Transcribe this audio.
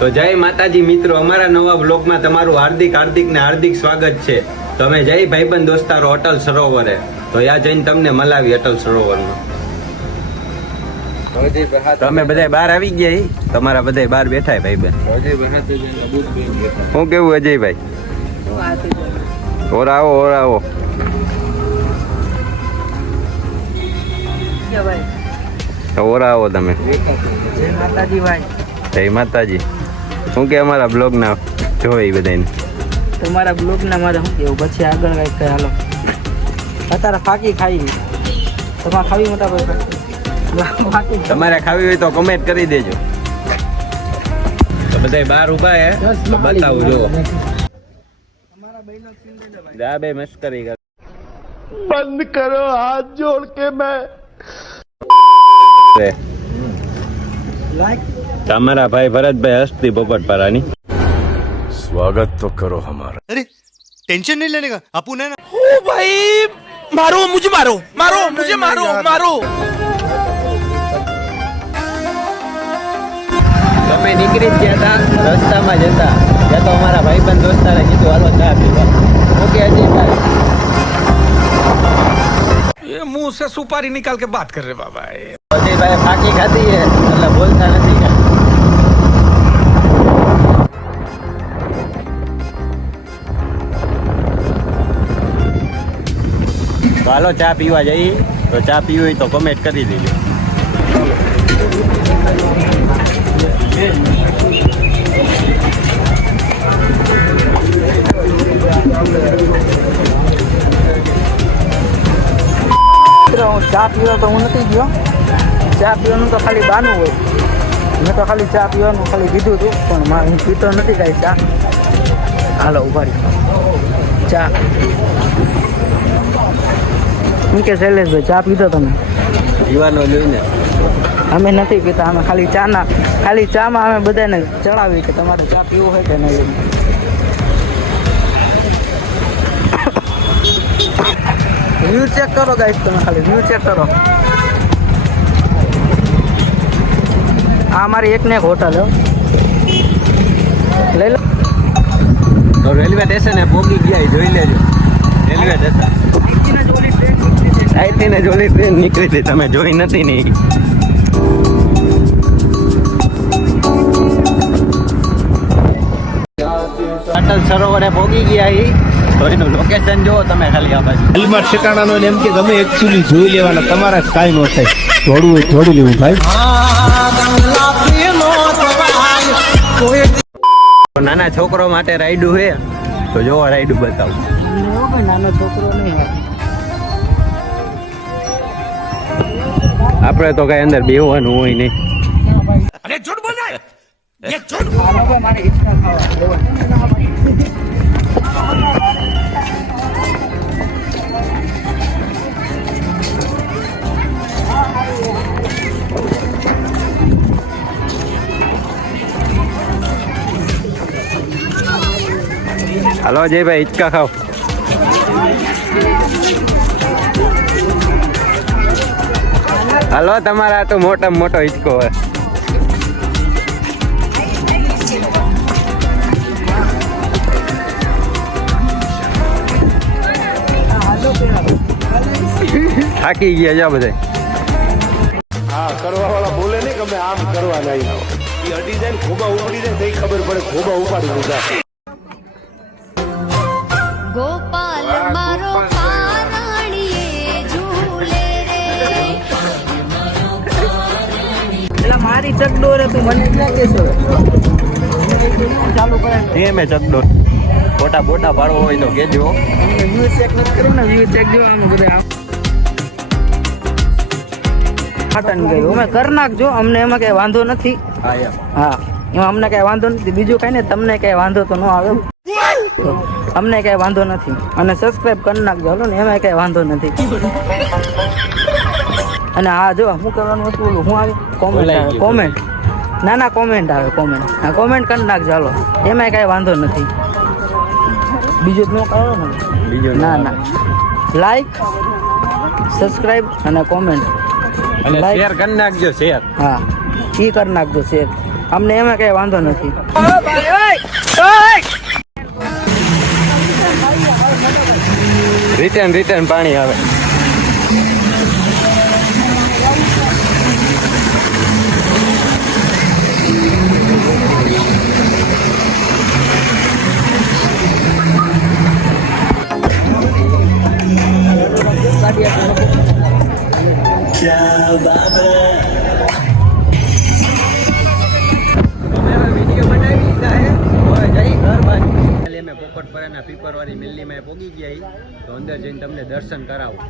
તો જય માતાજી મિત્રો અમારા નવા બ્લોગમાં તમારું હાર્દિક હાર્દિક ને હાર્દિક સ્વાગત છે. તો અમે જય ભાઈબંધ દોસ્તારો અટલ સરોવરે. તો યા જઈને તમને મલાવી અટલ સરોવરમાં તમે અમે બધા બહાર આવી ગયા તમારા બધા બહાર બેઠા ભાઈબંધ. શું કેવું અજયભાઈ? ઓર આવો ઓર આવો. તમે. જય માતાજી ભાઈ. જય માતાજી. હું કે અમારા બ્લોગના જોઈ બધાને તમારા બ્લોગના મારે શું કેવું પછી આગળ કંઈક કહે હાલો. અત્યારે ફાકી ખાઈ તમારે ખાવી મોટા ભાઈ તમારે ખાવી હોય તો કમેન્ટ કરી દેજો. તો બધા બહાર ઊભા હે. બતાવું જો જા બે બંધ કરો હાથ જોડ કે મેં. લાઈક તમારા ભાઈ ભરતભાઈ હસ્તી પોપટપરાની સ્વાગત તો કરો હમારા અરે ટેન્શન નહીં લેને કા આપુ ને ઓ ભાઈ મારો મુજે મારો મારો મુજે મારો મારો તમે નીકળી જ ગયા હતા રસ્તામાં જતા ત્યાં તો અમારા ભાઈ બંધ દોસ્તારે કીધું હાલો ચા પીવા ઓકે અજય ભાઈ એ મુંહ સે સુપારી નિકાલ કે બાત કર રે બાબા અજય ભાઈ ફાકી ખાધી હે એટલે બોલતા નથી તો હાલો ચા પીવા જઈએ. તો ચા પીવી તો કમેન્ટ કરી દેજો. હું ચા પીવા તો હું નથી ગયો. ચા પીવાનું તો ખાલી બાનું હોય. મેં તો ખાલી ચા પીવાનું ખાલી કીધું હતું, પણ હું પીતો નથી કાંઈ ચા. હાલો, ઊભા ચા. શું કે શૈલેષભાઈ ચા પીધો તમે? પીવાનો જોઈને અમે નથી પીતા અમે ખાલી ચાના ખાલી ચામાં અમે બધાને ચડાવી કે તમારે ચા પીવું હોય કે નહીં વ્યૂ ચેક કરો ગાઈસ તમે ખાલી વ્યૂ ચેક કરો. આ અમારી એક ને એક હોટલ લઈ લો. રેલવે સ્ટેશને પહોંચી ગયા જોઈ લેજો. રેલવે જતા અહીંથી ને જોલી ટ્રેન નીકળી હતી તમે જોઈ નથી ને અટલ સરોવરે ભોગી ગયા ઈ. તો એનું લોકેશન જો તમે ખાલી આ બાજુ. હાલમાં ઠેકાણાનો ને એમ કે ગમે એકચ્યુઅલી જોઈ લેવાના તમારા કાંઈ ન થાય. જોડવું હોય જોડી લેવું ભાઈ. તો નાના છોકરો માટે રાઈડું છે તો જો રાઈડું બતાવું. નાનો છોકરો નહીં આપણે તો કઈ અંદર બેહવાનું હોય નહીં. આનો કોઈ મારી ઈચ્છા ખાવા હલો હાલો જયભાઈ હિચકા ખાઓ. હાલો, તમારા તો મોટામાં મોટો હિચકો હોય. થાકી ગયા જા બધા. હા કરવા વાળા બોલે નહીં કે આમ કરવા નહીં અડી જાય ખોબા ઉપડી જાય તો ખબર પડે, ખોબા ઉપાડી દીધા મારી ચકડોર તું મને ક્યાં કેસો ચાલુ કરે એ મેં ચકડોર. ફોટા બોટા પાડવો હોય તો કેજો વ્યૂ ચેક નથી કરો ને વ્યૂ ચેક જો આમ ગયું અમે કરી નાખજો અમને એમાં કઈ વાંધો નથી. હા એમાં. અમને કઈ વાંધો નથી. બીજું કઈ ને તમને કઈ વાંધો તો ન આવે. અમને કઈ વાંધો નથી. અને સબસ્ક્રાઇબ કરી નાખજો. ને એમાં કઈ વાંધો નથી. અને આ જો શું કરવાનું હતું ઓલું? શું આવે? કોમેન્ટ આવે કોમેન્ટ ના ના કોમેન્ટ આવે કોમેન્ટ હા કોમેન્ટ કરી નાખજો ચાલો એમાં કાંઈ વાંધો નથી. બીજું ન કરો ને? બીજું ના ના. લાઈક સબસ્ક્રાઈબ અને કોમેન્ટ અને લાઈક શેર કરી નાખજો શેર હા. એ કરી નાખજો શેર અમને એમાં કઈ વાંધો નથી. રિટર્ન રિટર્ન પાણી આવે. પોપટપરાના પીપરવાળી મિલ્લીમાં પોગી ગયા તો અંદર જઈને તમને દર્શન કરાવું.